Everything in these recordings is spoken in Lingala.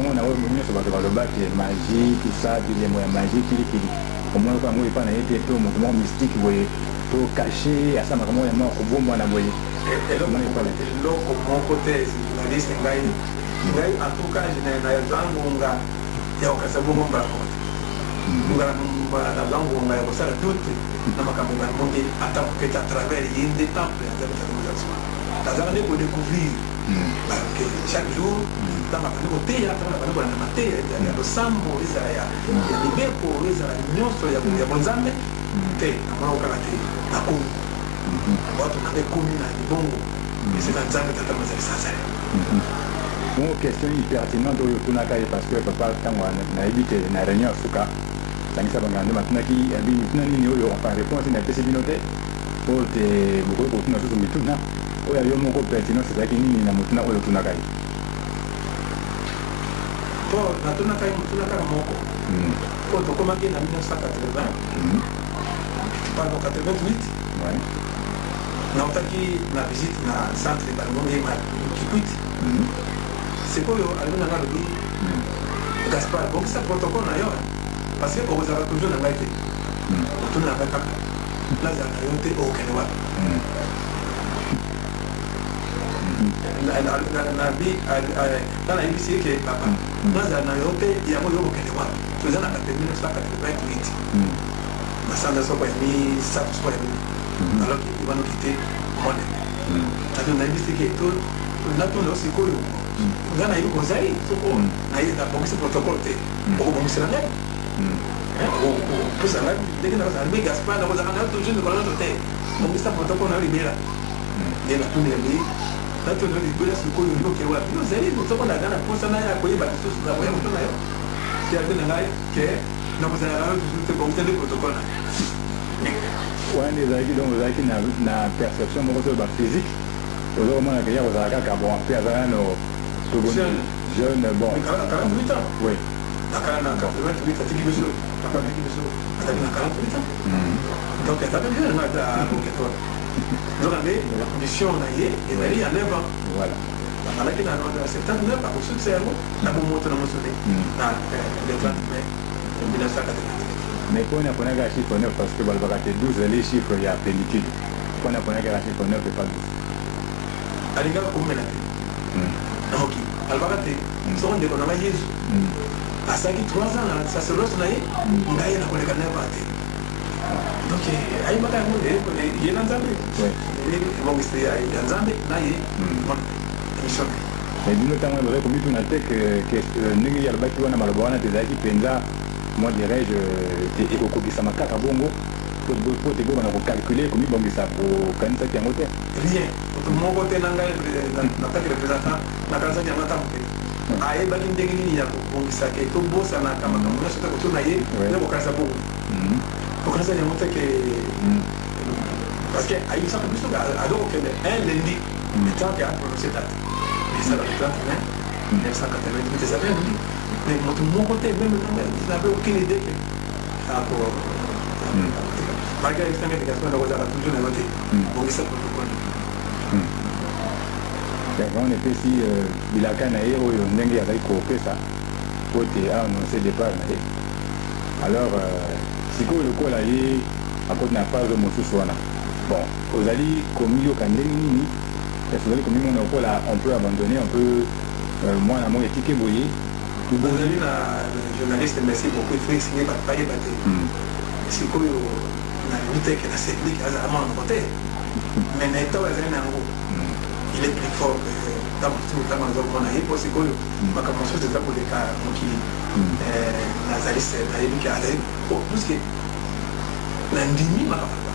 on a sur le bac, magie, tout ça, puis les moyens magiques, au moins, quand on pas été tout mouvement mystique, vous voyez, tout caché, à ça, moi, il y a mort, au bon moment, vous voyez. Et là, mon côté, journaliste, en tout cas, je n'ai pas il y a aucun sabot, mon bar. Nous avons la langue, on a aussi la toute, nous avons attendre que à travers des temples, la journée pour découvrir que chaque jour, dans ma côté, il y a la matière, il y a le sambo, il y a le béco, il y a l'union, il y a bonzame, que nous avons la cour. Votre commune à Bongo, et c'est un zame qui a commencé à s'asseoir. Une question hyper pertinente parce que papa, quand on a évité une réunion à Souka, ça maintenant qui a dit enfin réponse n'a pas été notée pour te beaucoup de choses au milieu là. Oui, il y a un peu pertinent, c'est là qu'il y a un peu de Tunakai. Pour la Tunakai, Moko, pour te commander en 1980, par 88, nous avons la visite dans le centre de Balmongé qui quitte. C'est quoi le Gaspard, donc c'est un protocole d'ailleurs. Parce qu'on vous a toujours dans l'IT. On tourne avec un là, il y a au Canada. Dans la IBC qui est papa. Là, il y a au Canada. Tu as la 1988. La salle de son point mis, ça soit alors qu'il va nous quitter. On a IBC qui est tout. On a tout aussi cool. On a eu conseil. On a eu la police protocole. On a eu la pour ça, dès que nous avons Gaspard, nous avons toujours le colonne de terre. Donc, ça protocole à Libéra. Et la tournée, la tournée de Libéra, c'est quoi le nom qui est là. Nous avons la gana pour ça, nous avons accueilli Baptiste, nous avons un tournée qui a vu la live, qui est dans vos arrêts, tout le comité de protocole. Oui, les amis, donc, vous avez une perception de physique. Vous avez vraiment accueilli aux arrêts car bon, après, il y a un jeune, bon. 48 ans. Oui. Donc, il y a une mission et il y a 9 ans. Voilà. On a dit en 79, par contre, c'est un mot, on a monté dans le 30 mai 1980. Mais pour on a pris un chiffre 9 parce que 12, les chiffres, il y a plénitude. Pour on a pris un chiffre 9 et pas 12. Allez, comment on a fait? Ok. Albarate, on a Jésus. À 3 ans, ça se lance là, on a eu la collègue à n'importe. Donc, il y a un bagage, il y a un Zambé. Bon, il y a un Zambé, là, il y a une mission. Mais d'une autre manière, comme tu as dit que nous y a le bac qui est malabouana, tu as dit que moi dirais-je, tu es au Kobisama Kakabongo, pour te calculer comme il ça pour Kanisa qui est en hôtel. Rien. Mon côté, n'a pas de représentant, la Kanisa qui est en hôtel. Aye baki ndenge nini ya kobongisa ke tobosana kama kamona soto kotuna ye na kokanisa bongo kokanisa yango te ke parce que ayi saka biso adoko kende un lundi le temps que a prononcé date et ça va le 30 mai 1988 ça vient mais mon côté même il n'avait aucune idée que ça pour malgré l'extrême de Gaspard Nagoza toujours noté bongisa protocole. On était ici, il a canaillé, où on a coopé ça, pour annoncer le départ. Alors, si le col allait, à côté n'a pas de mon sous-soin. Bon, aux alliés, comme il y a un demi, on peut abandonner, on peut, moi, à mon étiquette, vous voyez. Vous avez un journaliste, merci beaucoup, il faut signer par payer batté. C'est quoi, on a lutté que la sécurité a un côté, mais n'est pas un angle. Il est plus fort que dans le monde. On a eu aussi que ma commencé de pour les cas qui Nazaris a eu qui a eu plus que l'indimi ma papa.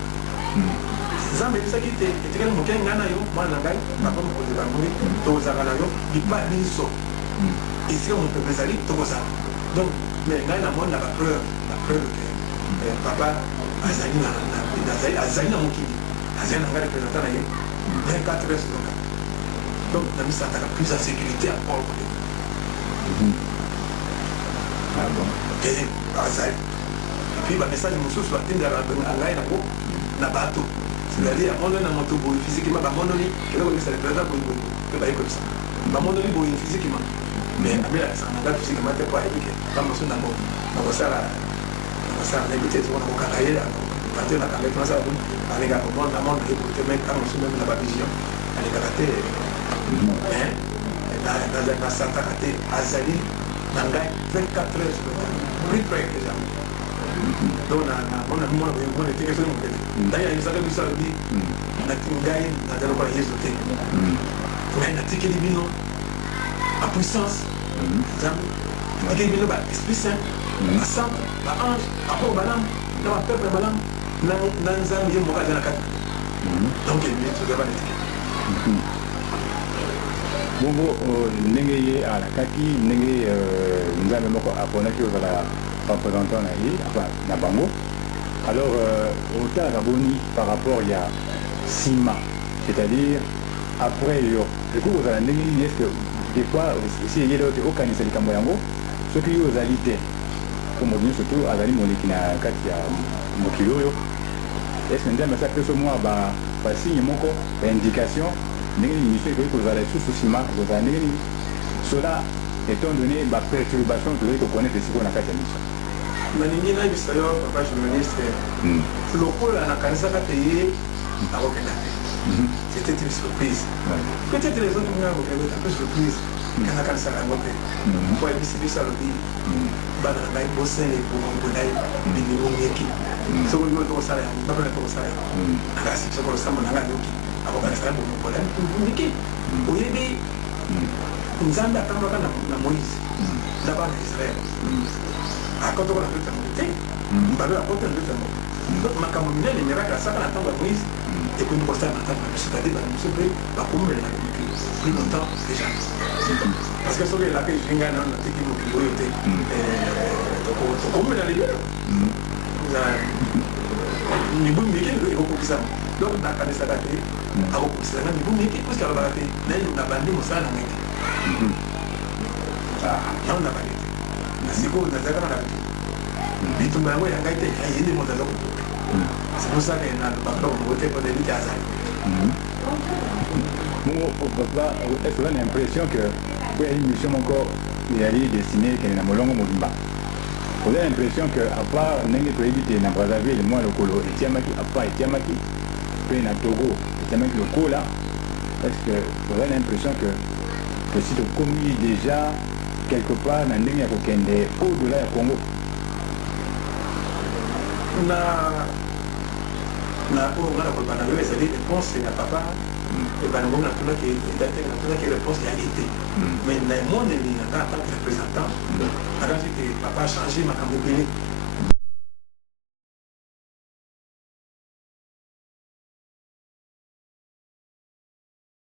Zambe ça qui était quand même aucun gana yo moi nangai papa mo de bamuri to zakala yo di pas biso. Et si on peut bezali to ça. Donc mais là na monde la preuve que papa azali na azali na mokili azali na représentant na ye 24 heures sur 24. Donc, la mise à plus en sécurité à Paul. Ah bon? Et puis, le message de Moussou soit atteint à la bateau. C'est-à-dire, on a un moto physiquement, on a un moto qui est comme ça. On a un moto physiquement. mais amela sananga tout ce qui m'a été pas épique pas mon son d'amour na ça l'habitude on a carrière partir la carrière comme ça avec un bon amont et pour te mettre comme sur même la vision avec karaté mais dans Santa Kate Azali nangai 24 heures plus près que jamais donc on a moins de quelque chose d'ailleurs ils avaient vu ça le dit na tingai na dans quoi yesu te mais na tikeli bino à puissance jamais tikeli bino ba esprit saint ba sang ba ange après balam dans ma peuple balam na nzambi ye moka na kati donc il met tout devant les tikeli bongo ndenge ye alakaki ndenge nzambe moko aponaki ozala représentant na ye enfin na bango alors otalaka boni par rapport ya nsima c'est-à-dire après yo ekuki ozala ndenge nini est ce que des fois si eyeli oyo te okanisa likambo yango soki yo ozali te po moto nyonso to azali moleki na kati ya mokili oyo est ce que nzambe asala peso mwa basigne moko baindication ndenge nini mission ekoki kozala lisusu nsima kozala ndenge nini cela étant donné baperturbation tozali kokonaitre sikoyo na kati ya mission nalingi nayebisa yo papa journaliste lokola nakanisaka te ye akokenda te c'était une surprise peut-être les autres nga kokende un peu surprise kana kanisaka yango te po ayebisi biso alobi bana na ngai bosele bongo na ye bindimo mieki soki oyo tokosala yango bakona tokosala yango akasi soki losambo na ngai yoki akokanisaka bongo miki oyebi nzambe atambaka na moïse na bana israel akotoka na ndoto yango te mbalo akota na ndoto yango makambo minene miracle asaka na ntango ya moïse ekomi kosala na ntango na biso c'est-à-dire bana biso mpe bakomela na mokili plus longtemps déjà parce que soki elaka ezwi ngai nano natiki mokili oyo te tokomela libelo na mibu miki ekokokisama donc nakanisaka te akokokisanga mibu miki puisque alobaka te nabandi mosala na ngai te nao nabandi te nasikoyo nazalaka na te bitumba yango ya ngai te ayende moto aza kokoka c'est pour ça que nalobaka bongo te po debi te azali papa est-ce que on a l'impression que po ya émission moko eyali destiné ekende na molongo mobimba oza l'impression que à part ndenge toyebi te na brazzaville mwa lokolo etiamaki apa etiamaki mpe na togo etiamaki lokola est-ce que oza l'impression que si tokomi déjà quelque part na ndenge ya kokende au-delà ya Congo na oyo nga na koloba na yo ezali réponse ya papa ebanango natunaki réponse ya été mais na emoneli na nga en tant que représentant nakaki te papa a changé makambo ebele